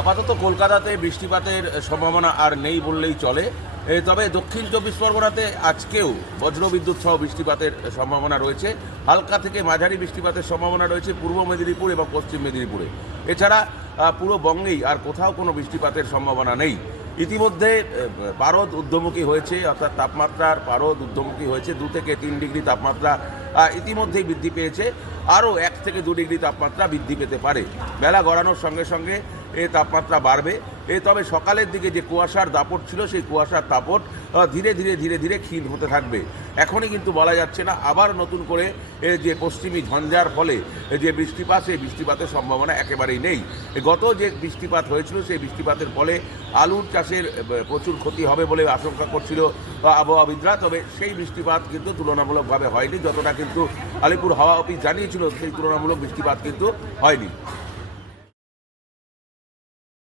আপাতত কলকাতাতে বৃষ্টিপাতের সম্ভাবনা আর নেই বললেই চলে। তবে দক্ষিণ চব্বিশ পরগনাতে আজকেও বজ্রবিদ্যুৎ সহ বৃষ্টিপাতের সম্ভাবনা রয়েছে। হালকা থেকে মাঝারি বৃষ্টিপাতের সম্ভাবনা রয়েছে পূর্ব মেদিনীপুর এবং পশ্চিম মেদিনীপুরে। এছাড়া পুরো বঙ্গেই আর কোথাও কোনো বৃষ্টিপাতের সম্ভাবনা নেই। ইতিমধ্যে পারদ ঊর্ধ্বমুখী হয়েছে, অর্থাৎ তাপমাত্রার পারদ ঊর্ধ্বমুখী হয়েছে। 2 থেকে 3 ডিগ্রি তাপমাত্রা ইতিমধ্যেই বৃদ্ধি পেয়েছে। আরও 1 থেকে 2 ডিগ্রি তাপমাত্রা বৃদ্ধি পেতে পারে। বেলা গড়ানোর সঙ্গে সঙ্গে তাপমাত্রা বাড়বে। তবে সকালের দিকে যে কুয়াশার দাপট ছিল, সেই কুয়াশার দাপট ধীরে ধীরে ধীরে ধীরে ক্ষীণ হতে থাকবে। এখনই কিন্তু বলা যাচ্ছে না আবার নতুন করে যে পশ্চিমী ঝঞ্ঝার ফলে যে বৃষ্টিপাত, সেই বৃষ্টিপাতের সম্ভাবনা একেবারেই নেই। গত যে বৃষ্টিপাত হয়েছিল, সেই বৃষ্টিপাতের ফলে আলুর চাষের প্রচুর ক্ষতি হবে বলে আশঙ্কা করছিল আবহাওয়াবিদরা। তবে সেই বৃষ্টিপাত কিন্তু তুলনামূলকভাবে হয়নি। যতটা কিন্তু আলিপুর হাওয়া অফিস জানিয়েছিল, সেই তুলনামূলক বৃষ্টিপাত কিন্তু হয়নি।